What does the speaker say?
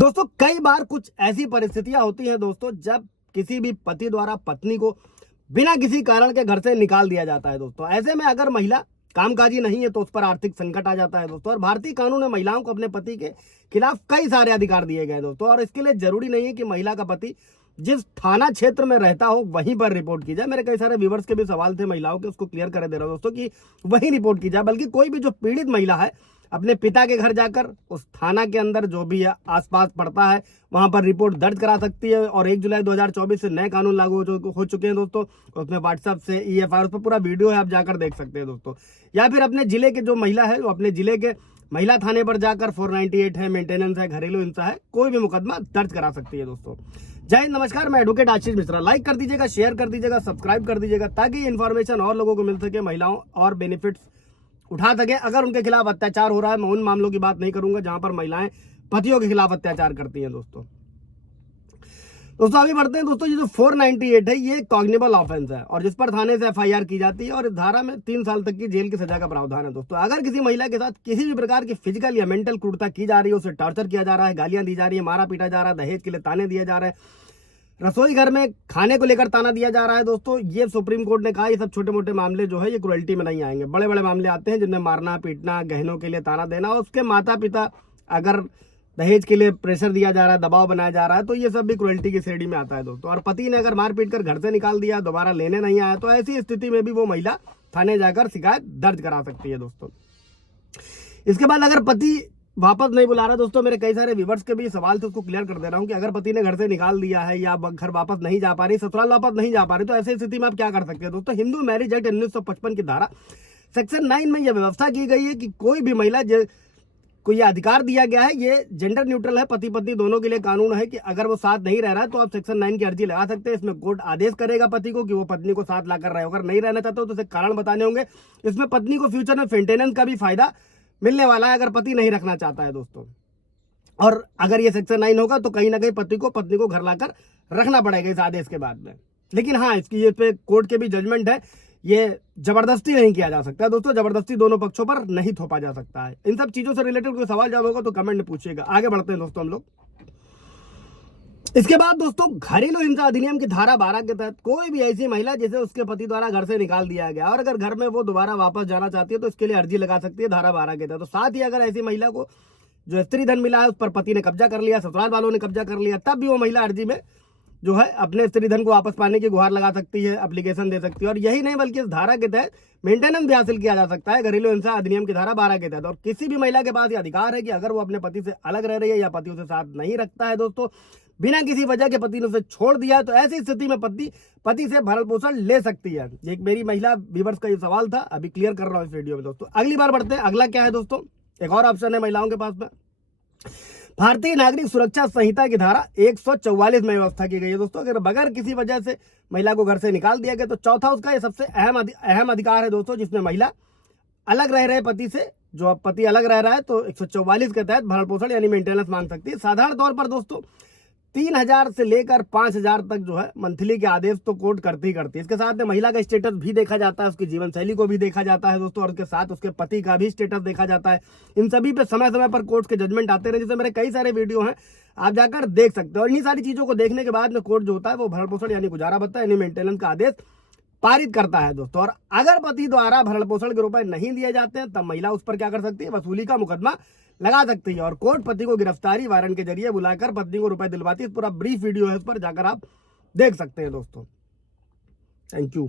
दोस्तों कई बार कुछ ऐसी परिस्थितियां होती हैं दोस्तों, जब किसी भी पति द्वारा पत्नी को बिना किसी कारण के घर से निकाल दिया जाता है दोस्तों। ऐसे में अगर महिला कामकाजी नहीं है तो उस पर आर्थिक संकट आ जाता है दोस्तों। और भारतीय कानून में महिलाओं को अपने पति के खिलाफ कई सारे अधिकार दिए गए दोस्तों। और इसके लिए जरूरी नहीं है कि महिला का पति जिस थाना क्षेत्र में रहता हो वहीं पर रिपोर्ट की जाए। मेरे कई सारे व्यूवर्स के भी सवाल थे महिलाओं के, उसको क्लियर कर दे रहा हूं दोस्तों कि वहीं रिपोर्ट की जाए, बल्कि कोई भी जो पीड़ित महिला है अपने पिता के घर जाकर उस थाना के अंदर जो भी आसपास पड़ता है वहां पर रिपोर्ट दर्ज करा सकती है। और 1 जुलाई 2024 से नए कानून लागू हो चुके हैं दोस्तों। उसमें व्हाट्सएप से EFR उस पर पूरा वीडियो है, आप जाकर देख सकते हैं दोस्तों। या फिर अपने जिले के जो महिला है वो अपने जिले के महिला थाने पर जाकर 498 है, मेंटेनेंस है, घरेलू हिंसा है, कोई भी मुकदमा दर्ज करा सकती है दोस्तों। जय हिंद, नमस्कार, मैं एडवोकेट आशीष मिश्रा। लाइक कर दीजिएगा, शेयर कर दीजिएगा, सब्सक्राइब कर दीजिएगा ताकि इन्फॉर्मेशन और लोगों को मिल सके, महिलाओं और बेनिफिट्स उठा सके। अगर उनके खिलाफ अत्याचार हो रहा है, मैं उन मामलों की बात नहीं करूंगा जहां पर महिलाएं पतियों के खिलाफ अत्याचार करती हैं दोस्तों। आगे बढ़ते हैं दोस्तों। ये जो 498 है ये कॉग्निबल ऑफेंस है और जिस पर थाने से FIR की जाती है और इस धारा में 3 साल तक की जेल की सजा का प्रावधान है दोस्तों। अगर किसी महिला के साथ किसी भी प्रकार की फिजिकल या मेंटल क्रूरता की जा रही है, उसे टॉर्चर किया जा रहा है, गालियां दी जा रही है, मारा पीटा जा रहा है, दहेज के लिए ताने दिए जा रहे हैं, रसोई घर में खाने को लेकर ताना दिया जा रहा है दोस्तों, ये सुप्रीम कोर्ट ने कहा ये सब छोटे मोटे मामले जो है ये क्रुएल्टी में नहीं आएंगे। बड़े बड़े मामले आते हैं जिनमें मारना पीटना, गहनों के लिए ताना देना, और उसके माता पिता अगर दहेज के लिए प्रेशर दिया जा रहा है, दबाव बनाया जा रहा है, तो ये सब भी क्रुएल्टी की श्रेणी में आता है दोस्तों। और पति ने अगर मार पीट कर घर से निकाल दिया, दोबारा लेने नहीं आया, तो ऐसी स्थिति में भी वो महिला थाने जाकर शिकायत दर्ज करा सकती है दोस्तों। इसके बाद अगर पति वापस नहीं बुला रहा दोस्तों, मेरे कई सारे व्यूवर्स के भी सवाल थे, उसको क्लियर कर दे रहा हूं कि अगर पति ने घर से निकाल दिया है या घर वापस नहीं जा पा रही, ससुराल वापस नहीं जा पा रही, तो ऐसी स्थिति में आप क्या कर सकते हैं दोस्तों। हिंदू मैरिज एक्ट 1955 की धारा सेक्शन 9 में यह व्यवस्था की गई है कि कोई भी महिला को यह अधिकार दिया गया है, ये जेंडर न्यूट्रल है, पति पत्नी दोनों के लिए कानून है कि अगर वो साथ नहीं रह रहा है तो आप सेक्शन 9 की अर्जी लगा सकते हैं। इसमें कोर्ट आदेश करेगा पति को कि वो पत्नी को साथ लाकर रहे। अगर नहीं रहना चाहते हो तो उसे कारण बताने होंगे। इसमें पत्नी को फ्यूचर में मेंटेनेंस का भी फायदा मिलने वाला है अगर पति नहीं रखना चाहता है दोस्तों। और अगर ये सेक्शन 9 होगा तो कहीं ना कहीं पत्नी को घर लाकर रखना पड़ेगा इस आदेश के बाद में। लेकिन हाँ, इसकी ये पे कोर्ट के भी जजमेंट है, ये जबरदस्ती नहीं किया जा सकता दोस्तों, जबरदस्ती दोनों पक्षों पर नहीं थोपा जा सकता है। इन सब चीजों से रिलेटेड कोई सवाल जवाब होगा तो कमेंट में पूछिएगा। आगे बढ़ते हैं दोस्तों हम लोग। इसके बाद दोस्तों घरेलू हिंसा अधिनियम की धारा 12 के तहत कोई भी ऐसी महिला जिसे उसके पति द्वारा घर से निकाल दिया गया और अगर घर में वो दोबारा वापस जाना चाहती है तो इसके लिए अर्जी लगा सकती है धारा 12 के तहत। तो साथ ही अगर ऐसी महिला को जो स्त्री धन मिला है उस पर पति ने कब्जा कर लिया, ससुराल वालों ने कब्जा कर लिया, तब भी वो महिला अर्जी में जो है अपने स्त्री धन को वापस पाने की गुहार लगा सकती है, एप्लीकेशन दे सकती है। और यही नहीं बल्कि इस धारा के तहत मेंटेनेंस भी हासिल किया जा सकता है घरेलू हिंसा अधिनियम की धारा 12 के तहत। और किसी भी महिला के पास ये अधिकार है कि अगर वो अपने पति से अलग रह रही है या पति उसे साथ नहीं रखता है दोस्तों, बिना किसी वजह के पति ने उसे छोड़ दिया है, तो ऐसी स्थिति में पति से भरण पोषण ले सकती है। एक मेरी महिला व्यूअर्स का ये सवाल था, अभी क्लियर कर रहा हूं इस वीडियो में दोस्तों। अगली बार बढ़ते हैं। अगला क्या है दोस्तों, एक और ऑप्शन है महिलाओं के पास में, भारतीय नागरिक सुरक्षा संहिता की धारा 144 में व्यवस्था की गई है दोस्तों। अगर बगैर किसी वजह से महिला को घर से निकाल दिया गया तो चौथा उसका ये सबसे अहम अधिकार है दोस्तों, जिसमें महिला अलग रह रहे पति से, जो अब पति अलग रह रहा है तो 144 के तहत भरण पोषण यानी मेंटेनेंस मांग सकती है। साधारण तौर पर दोस्तों 3000 से लेकर 5000 तक जो है मंथली के आदेश तो कोर्ट करती है। इसके साथ में महिला का स्टेटस भी देखा जाता है, उसकी जीवन शैली को भी देखा जाता है दोस्तों, और उसके साथ उसके पति का भी स्टेटस देखा जाता है। इन सभी पे समय समय पर कोर्ट के जजमेंट आते रहे, जिससे मेरे कई सारे वीडियो हैं, आप जाकर देख सकते हो। और इन्हीं सारी चीजों को देखने के बाद में कोर्ट जो होता है वो भरण पोषण यानी गुजारा भत्ता यानी मेंटेनेंस का आदेश पारित करता है दोस्तों। और अगर पति द्वारा भरण पोषण के रुपए नहीं दिए जाते हैं तब महिला उस पर क्या कर सकती है, वसूली का मुकदमा लगा सकती है। और कोर्ट पति को गिरफ्तारी वारंट के जरिए बुलाकर पत्नी को रुपए दिलवाती है। पूरा ब्रीफ वीडियो है, उस पर जाकर आप देख सकते हैं दोस्तों। Thank you.